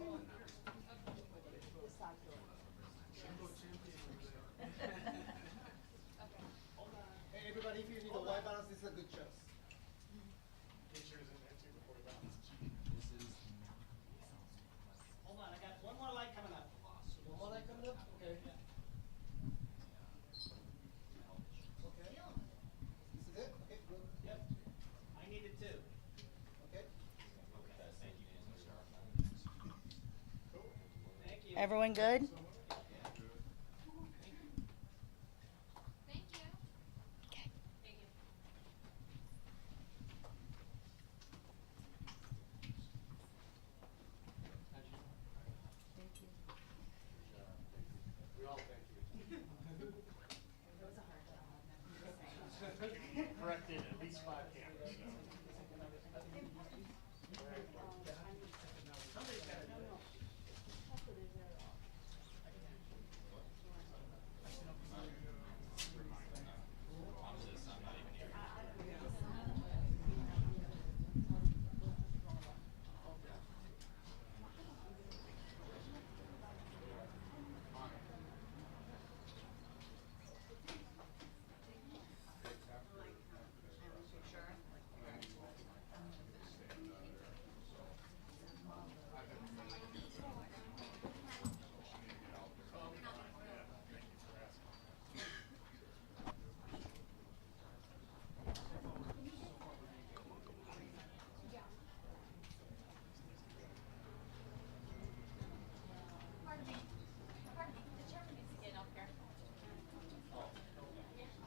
Hey, everybody, if you need a white balance, this is a good choice. Hold on, I got one more light coming up. One more light coming up? Okay. Okay. This is it? Okay, good. Yep. I need it too. Okay. Thank you. Everyone good? Thank you. Okay. Thank you. We all thank you. Corrected at least 5 cameras. Pardon me. Pardon me. The chairman needs to get up here.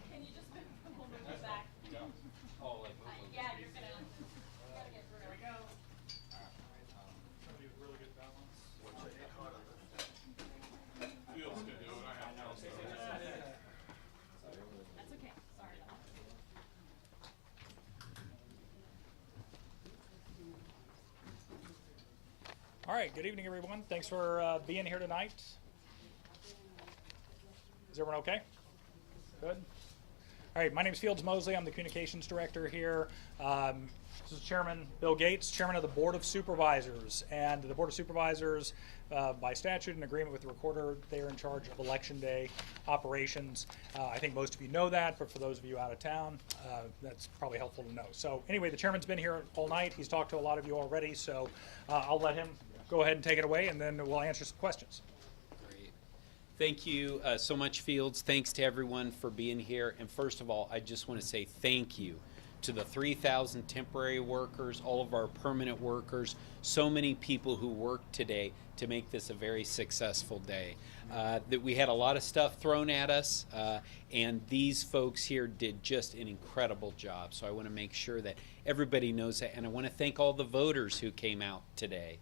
Can you just move it back? Yeah, you're gonna get through. There we go. Somebody with really good balance. Feels good, dude. I have no That's okay. Sorry. All right, good evening, everyone. Thanks for being here tonight. Is everyone okay? Good. All right, my name is Fields Mosley. I'm the communications director here. This is Chairman Bill Gates, Chairman of the Board of Supervisors. And the Board of Supervisors, by statute and agreement with the recorder, they are in charge of Election Day operations. I think most of you know that, but for those of you out of town, that's probably helpful to know. So anyway, the chairman's been here all night. He's talked to a lot of you already, so I'll let him go ahead and take it away, and then we'll answer some questions. Great. Thank you so much, Fields. Thanks to everyone for being here. And first of all, I just want to say thank you to the 3,000 temporary workers, all of our permanent workers, so many people who worked today to make this a very successful day. That we had a lot of stuff thrown at us, and these folks here did just an incredible job. So I want to make sure that everybody knows that. And I want to thank all the voters who came out today.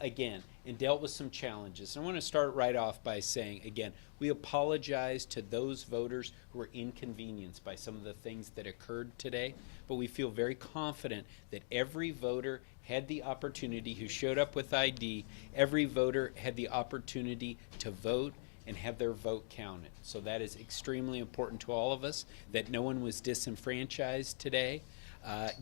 Again, and dealt with some challenges. And I want to start right off by saying, again, we apologize to those voters who were inconvenienced by some of the things that occurred today, but we feel very confident that every voter had the opportunity who showed up with ID, every voter had the opportunity to vote and have their vote counted. So that is extremely important to all of us, that no one was disenfranchised today.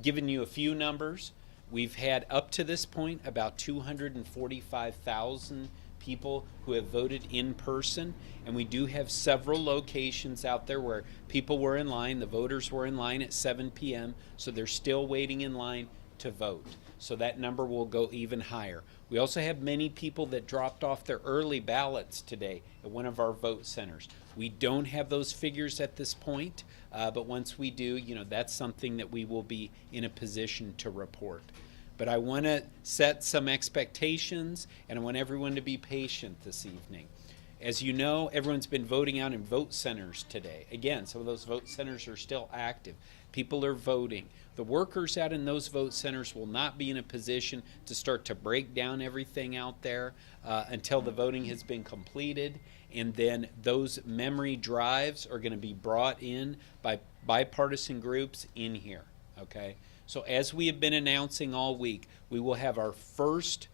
Giving you a few numbers, we've had up to this point about 245,000 people who have voted in person, and we do have several locations out there where people were in line, the voters were in line at 7 p.m., so they're still waiting in line to vote. So that number will go even higher. We also have many people that dropped off their early ballots today at one of our vote centers. We don't have those figures at this point, but once we do, that's something that we will be in a position to report. But I want to set some expectations, and I want everyone to be patient this evening. As you know, everyone's been voting out in vote centers today. Again, some of those vote centers are still active. People are voting. The workers out in those vote centers will not be in a position to start to break down everything out there until the voting has been completed. And then those memory drives are going to be brought in by bipartisan groups in here, okay? So as we have been announcing all week, we will have our first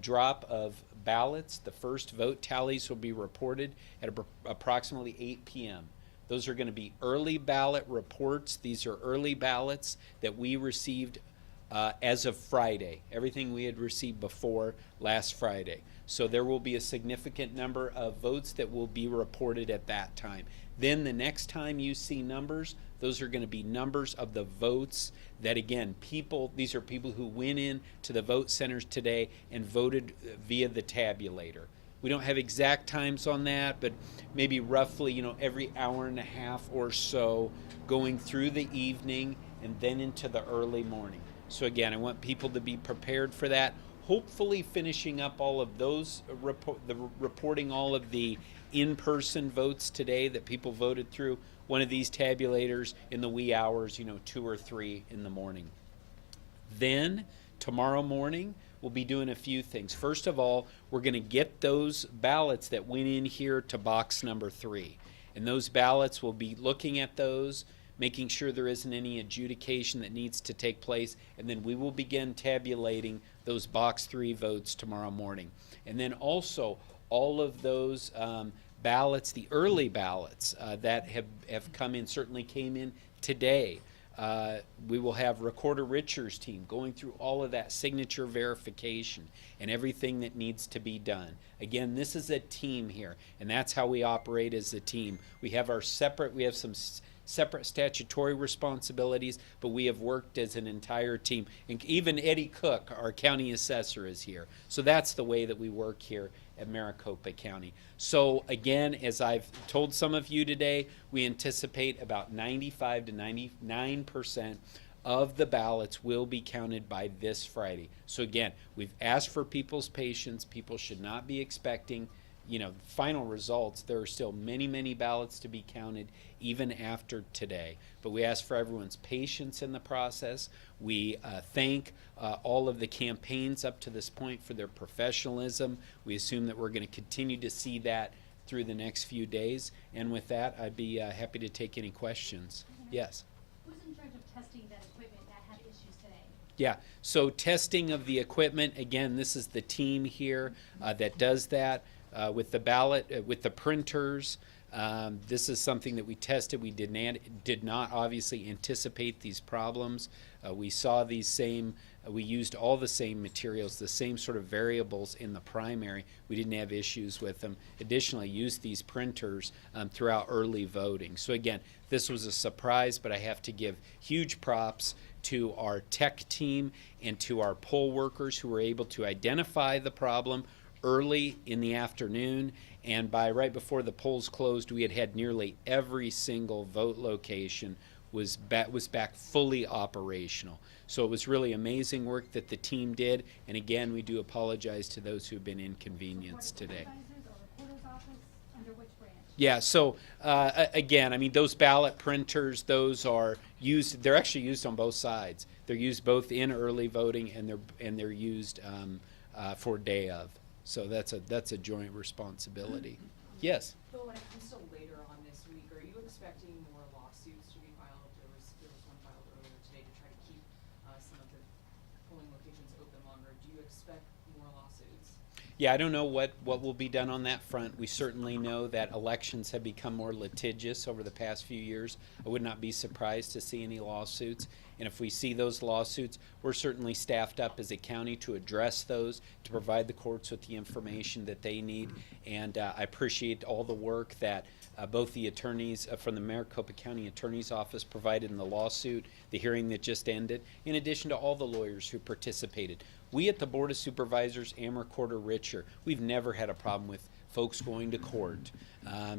drop of ballots. The first vote tallies will be reported at approximately 8 p.m. Those are going to be early ballot reports. These are early ballots that we received as of Friday. Everything we had received before last Friday. So there will be a significant number of votes that will be reported at that time. Then the next time you see numbers, those are going to be numbers of the votes that, again, these are people who went in to the vote centers today and voted via the tabulator. We don't have exact times on that, but maybe roughly, every hour and a half or so going through the evening and then into the early morning. So again, I want people to be prepared for that. Hopefully finishing up all of those, reporting all of the in-person votes today that people voted through one of these tabulators in the wee hours, 2 or 3 in the morning. Then tomorrow morning, we'll be doing a few things. First of all, we're going to get those ballots that went in here to box number 3. And those ballots, we'll be looking at those, making sure there isn't any adjudication that needs to take place, and then we will begin tabulating those box 3 votes tomorrow morning. And then also all of those ballots, the early ballots that have come in, certainly came in today. We will have Recorder Richard's team going through all of that signature verification and everything that needs to be done. Again, this is a team here, and that's how we operate as a team. We have some separate statutory responsibilities, but we have worked as an entire team. And even Eddie Cook, our county assessor, is here. So that's the way that we work here at Maricopa County. So again, as I've told some of you today, we anticipate about 95 to 99% of the ballots will be counted by this Friday. So again, we've asked for people's patience. People should not be expecting final results. There are still many, many ballots to be counted even after today. But we ask for everyone's patience in the process. We thank all of the campaigns up to this point for their professionalism. We assume that we're going to continue to see that through the next few days. And with that, I'd be happy to take any questions. Yes? Who's in charge of testing that equipment that had issues today? Yeah, so testing of the equipment, again, this is the team here that does that. With the ballot, with the printers, this is something that we tested. We did not obviously anticipate these problems. We saw these we used all the same materials, the same sort of variables in the primary. We didn't have issues with them. Additionally, used these printers throughout early voting. So again, this was a surprise, but I have to give huge props to our tech team and to our poll workers who were able to identify the problem early in the afternoon, and by right before the polls closed, we had nearly every single vote location was back fully operational. So it was really amazing work that the team did, and again, we do apologize to those who've been inconvenienced today. Under which branch? Yeah, so again, I mean, those ballot printers, those are used, they're actually used on both sides. They're used both in early voting and they're used for day of. So that's a joint responsibility. Yes? Bill, when it comes to later on this week, are you expecting more lawsuits to be filed? There was one filed earlier today to try to keep some of the polling locations open longer. Do you expect more lawsuits? Yeah, I don't know what will be done on that front. We certainly know that elections have become more litigious over the past few years. I would not be surprised to see any lawsuits. And if we see those lawsuits, we're certainly staffed up as a county to address those, to provide the courts with the information that they need. And I appreciate all the work that both the attorneys from the Maricopa County Attorney's Office provided in the lawsuit, the hearing that just ended, in addition to all the lawyers who participated. We at the Board of Supervisors and Recorder Richard, we've never had a problem with folks going to court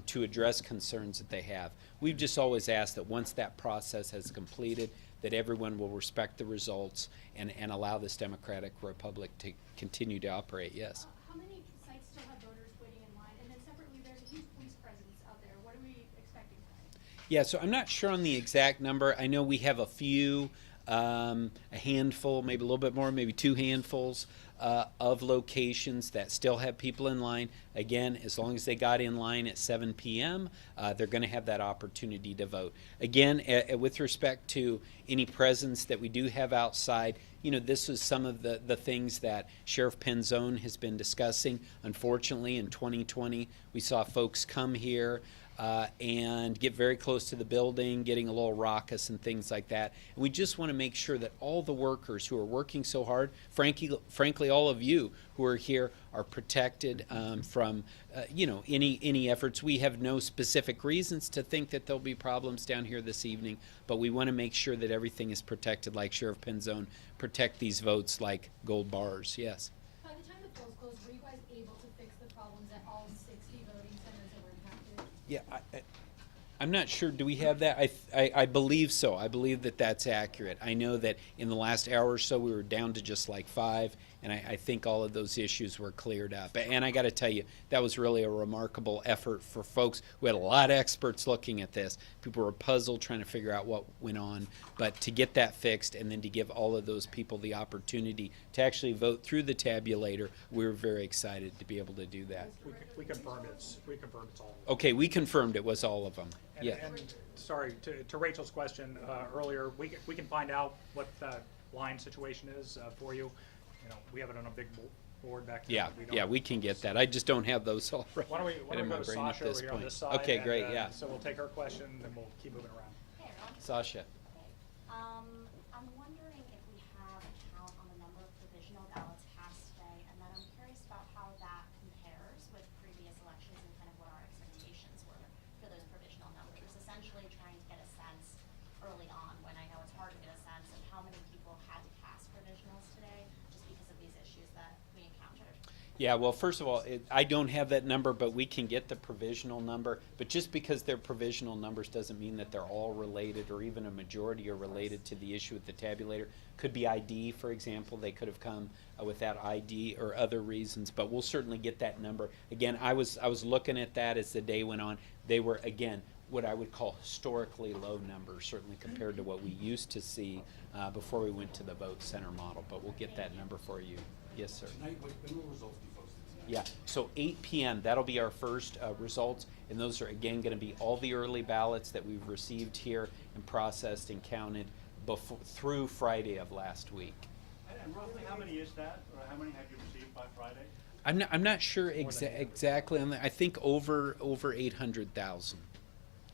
to address concerns that they have. We've just always asked that once that process has completed, that everyone will respect the results and allow this democratic republic to continue to operate. Yes? How many sites still have voters waiting in line? And then separately, there's a huge police presence out there. What are we expecting tonight? Yeah, so I'm not sure on the exact number. I know we have a few, a handful, maybe a little bit more, maybe 2 handfuls of locations that still have people in line. Again, as long as they got in line at 7 p.m., they're going to have that opportunity to vote. Again, with respect to any presence that we do have outside, this was some of the things that Sheriff Penzone has been discussing. Unfortunately, in 2020, we saw folks come here and get very close to the building, getting a little raucous and things like that. And we just want to make sure that all the workers who are working so hard, frankly, all of you who are here are protected from any efforts. We have no specific reasons to think that there'll be problems down here this evening, but we want to make sure that everything is protected like Sheriff Penzone protect these votes like gold bars. Yes. By the time the polls closed, were you guys able to fix the problems at all 60 voting centers that were impacted? Yeah, I'm not sure. Do we have that? I believe so. I believe that that's accurate. I know that in the last hour or so we were down to just like 5, and I think all of those issues were cleared up. And I got to tell you, that was really a remarkable effort for folks. We had a lot of experts looking at this. People were puzzled trying to figure out what went on. But to get that fixed and then to give all of those people the opportunity to actually vote through the tabulator, we were very excited to be able to do that. We confirmed it's all. Okay, we confirmed it was all of them. And, Yeah. and sorry, to Rachel's question earlier, we can find out what the line situation is for you. You know, we have it on a big board back there. Yeah, we can get that. I just don't have those all right. Why don't we in my go to brain at Sasha this over here on point. this side? Okay, great, and, yeah. So we'll take her question, then we'll keep moving around. Hey, everyone. Sasha. I'm wondering if we have a count on the number of provisional ballots cast today, and then I'm curious about how that compares with previous elections and kind of what our expectations were for those provisional numbers. Essentially trying to get a sense early on, when I know it's hard to get a sense of how many people had to cast provisionals today, just because of these issues that we encountered. Yeah, well, first of all, I don't have that number, but we can get the provisional number. But just because they're provisional numbers doesn't mean that they're all related, or even a majority are related to the issue with the tabulator. Could be ID, for example. They could have come with that ID or other reasons, but we'll certainly get that number. Again, I was looking at that as the day went on. They were, again, what I would call historically low numbers, certainly compared to what we used to see before we went to the vote center model. But we'll get that number for you. Yes, sir. Tonight, when will results be posted tonight? Yeah, so 8 p.m., that'll be our first results, and those are, again, going to be all the early ballots that we've received here and processed and counted through Friday of last week. And roughly how many is that, or how many have you received by Friday? I'm not sure exactly on that. I think over 800,000.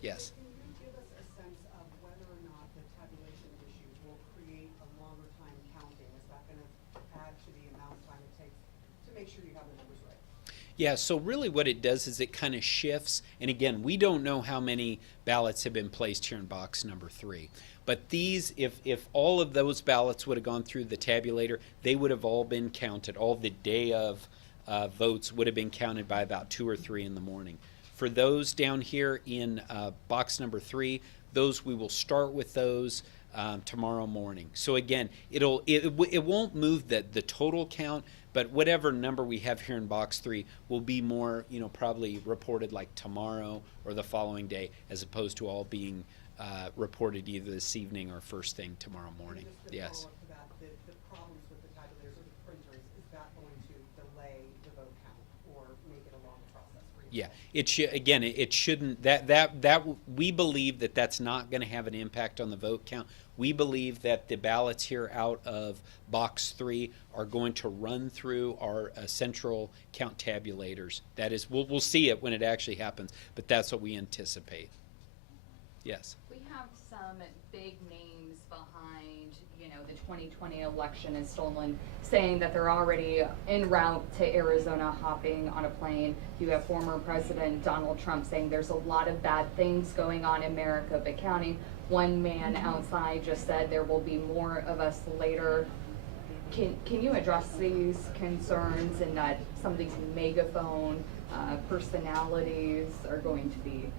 Yes. Can you give us a sense of whether or not the tabulation issues will create a longer time counting? Is that going to add to the amount of time it takes to make sure you have the numbers right? Yeah, so really what it does is it kind of shifts. And again, we don't know how many ballots have been placed here in box number 3. But these, if all of those ballots would have gone through the tabulator, they would have all been counted. All the day of votes would have been counted by about 2 or 3 in the morning. For those down here in box number 3, those we will start with those tomorrow morning. So again, it won't move the total count, but whatever number we have here in box 3 will be more, probably reported like tomorrow or the following day, as opposed to all being reported either this evening or first thing tomorrow morning. And just to Yes. follow up to that, the problems with the tabulators or the printers, is that going to delay the vote count or make it a longer process for you? Yeah, it shouldn't. That we believe that that's not going to have an impact on the vote count. We believe that the ballots here out of box 3 are going to run through our central count tabulators. That is, we'll see it when it actually happens, but that's what we anticipate. Yes. We have some big names behind, the 2020 election in Stolen, saying that they're already en route to Arizona hopping on a plane. You have former President Donald Trump saying there's a lot of bad things going on in Maricopa County. One man outside just said there will be more of us later. Can you address these concerns and that some of these megaphone personalities are going to be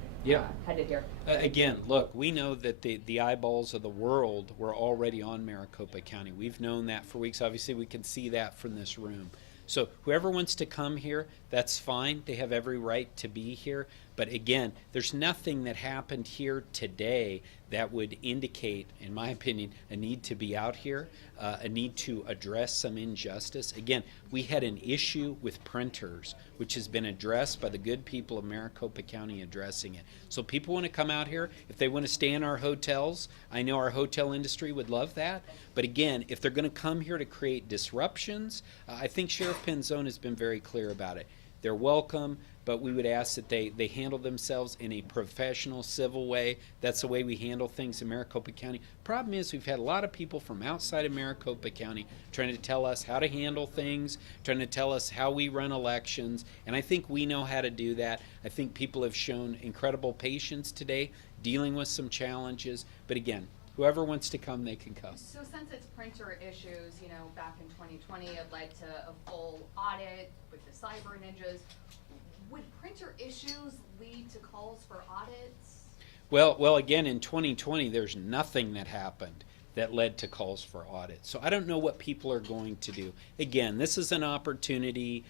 headed here? Again, look, we know that the eyeballs of the world were already on Maricopa County. We've known that for weeks. Obviously, we can see that from this room. So whoever wants to come here, that's fine. They have every right to be here. But again, there's nothing that happened here today that would indicate, in my opinion, a need to be out here, a need to address some injustice. Again, we had an issue with printers, which has been addressed by the good people of Maricopa County addressing it. So people want to come out here. If they want to stay in our hotels, I know our hotel industry would love that. But again, if they're going to come here to create disruptions, I think Sheriff Penzone has been very clear about it. they're welcome, but we would ask that they handle themselves in a professional, civil way. That's the way we handle things in Maricopa County. Problem is, we've had a lot of people from outside of Maricopa County trying to tell us how to handle things, trying to tell us how we run elections, and I think we know how to do that. I think people have shown incredible patience today, dealing with some challenges, but again, whoever wants to come, they can come. So since it's printer issues, you know, back in 2020, it led to a full audit with the cyber ninjas. Would printer issues lead to calls for audits? Well, again, in 2020, there's nothing that happened that led to calls for audit. So I don't know what people are going to do. Again, this is an opportunity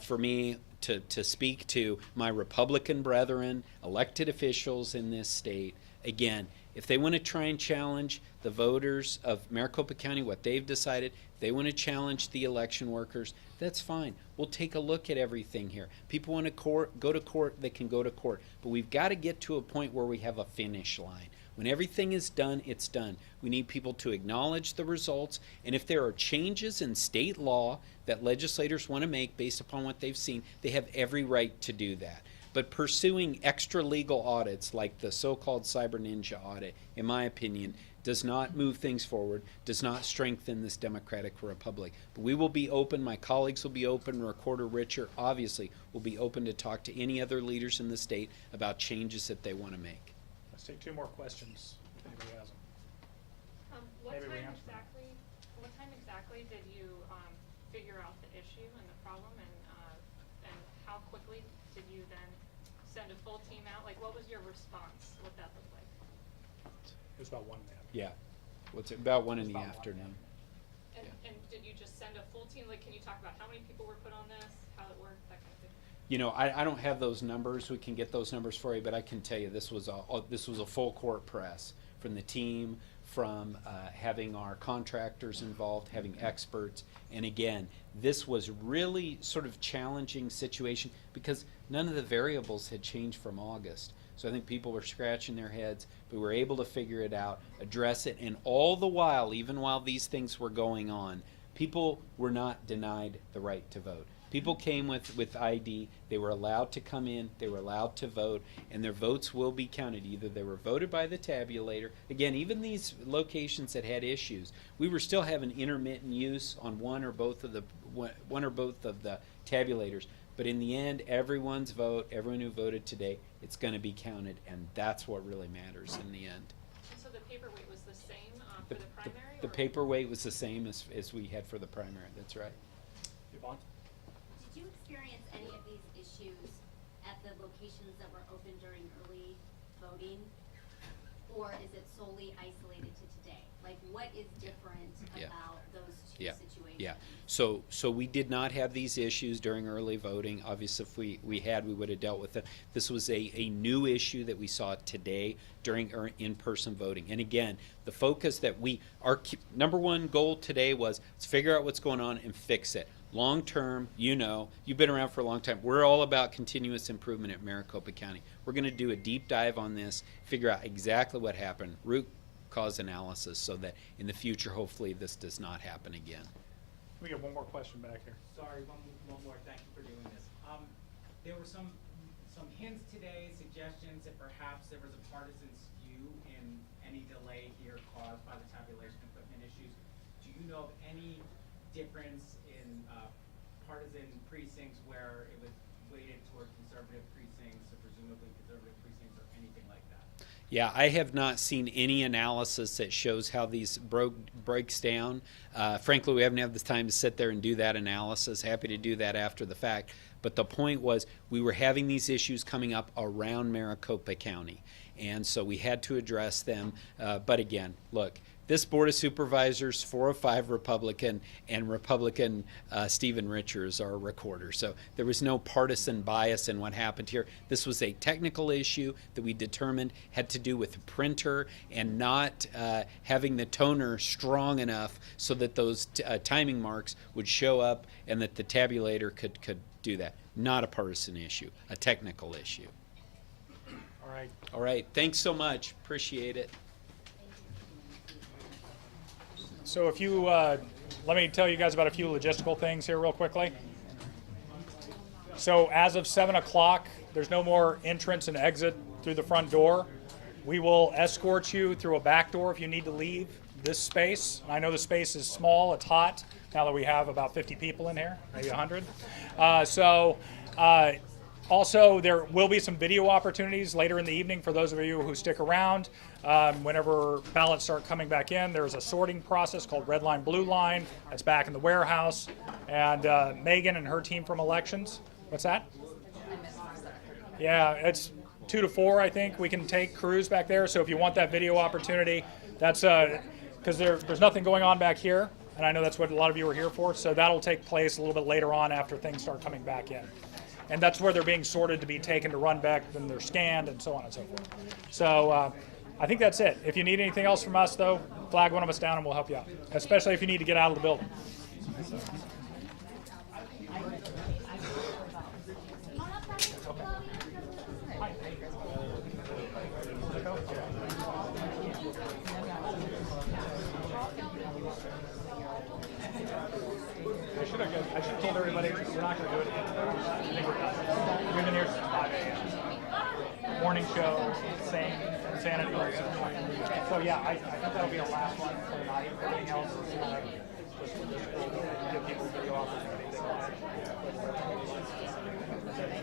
for me to speak to my Republican brethren, elected officials in this state. Again, if they want to try and challenge the voters of Maricopa County, what they've decided, if they want to challenge the election workers, that's fine. We'll take a look at everything here. People want to go to court, they can go to court. But we've got to get to a point where we have a finish line. When everything is done, it's done. We need people to acknowledge the results, and if there are changes in state law that legislators want to make based upon what they've seen, they have every right to do that. But pursuing extra legal audits like the so-called Cyber Ninja audit, in my opinion, does not move things forward, does not strengthen this democratic republic. But we will be open, my colleagues will be open, Recorder Richard obviously will be open to talk to any other leaders in the state about changes that they want to make. Let's take 2 more questions, if anybody has them. What Maybe we time answer them. exactly did you figure out the issue and the problem, and how quickly did you then send a full team out? Like, what was your response? What that looked like? It was about 1 minute. Yeah. What's it, about 1 in the About 1 afternoon. And did you just send a full team? Like, can you talk about how many people were put on this, how it worked, that kind of thing? You know, I don't have those numbers. We can get those numbers for you, but I can tell you this was a full court press from the team, from having our contractors involved, having experts, and again, this was really sort of challenging situation because none of the variables had changed from August. So I think people were scratching their heads, but we were able to figure it out, address it, and all the while, even while these things were going on, people were not denied the right to vote. People came with ID, they were allowed to come in, they were allowed to vote, and their votes will be counted. Either they were voted by the tabulator, again, even these locations that had issues, we were still having intermittent use on one or both of the tabulators. But in the end, everyone's vote, everyone who voted today, it's going to be counted, and that's what really matters in the end. And so the paperweight was the same for the primary? The paperweight was the same as we had for the primary, that's right. Yvonne? Did you experience any of these issues at the locations that were open during early voting? Or is it solely isolated to today? Like, what is different about those two situations? Yeah. So we did not have these issues during early voting. Obviously, if we had, we would have dealt with it. This was a new issue that we saw today during in-person voting. And again, the focus that our number one goal today was let's figure out what's going on and fix it. Long term, you know, you've been around for a long time. We're all about continuous improvement at Maricopa County. We're going to do a deep dive on this, figure out exactly what happened, root cause analysis, so that in the future, hopefully, this does not happen again. We got one more question back here. Sorry, one more. Thank you for doing this. There were some hints today, suggestions that perhaps there was a partisan skew in any delay here caused by the tabulation equipment issues. Do you know of any difference in partisan precincts where it was weighted toward conservative precincts, or presumably conservative precincts, or anything like that? Yeah, I have not seen any analysis that shows how these breaks down. Frankly, we haven't had the time to sit there and do that analysis. Happy to do that after the fact. But the point was we were having these issues coming up around Maricopa County. And so we had to address them. But again, look, this Board of Supervisors, 4 of 5 Republican, and Republican Stephen Richards are recorder. So there was no partisan bias in what happened here. This was a technical issue that we determined had to do with the printer and not having the toner strong enough so that those timing marks would show up and that the tabulator could do that. Not a partisan issue, a technical issue. All right. All right, thanks so much. Appreciate it. So if you, let me tell you guys about a few logistical things here real quickly. So as of 7 o'clock, there's no more entrance and exit through the front door. We will escort you through a back door if you need to leave this space. I know the space is small, it's hot, now that we have about 50 people in here, maybe 100. Also, there will be some video opportunities later in the evening for those of you who stick around. Whenever ballots start coming back in, there's a sorting process called Red Line, Blue Line. That's back in the warehouse. And Megan and her team from elections. What's that? Yeah, it's 2 to 4, I think. We can take crews back there. So if you want that video opportunity, that's because there's nothing going on back here. And I know that's what a lot of you are here for. So that'll take place a little bit later on after things start coming back in. And that's where they're being sorted to be taken to run back, then they're scanned, and so on and so forth. So I think that's it. If you need anything else from us, though, flag one of us down and we'll help you out, especially if you need to get out of the building. I should have told everybody we're not going to do it again. I think we're done. We've been here since 5 a.m. Morning show, same insanity. So yeah, I think that'll be our last one for the night. Everything else is just give people video opportunities.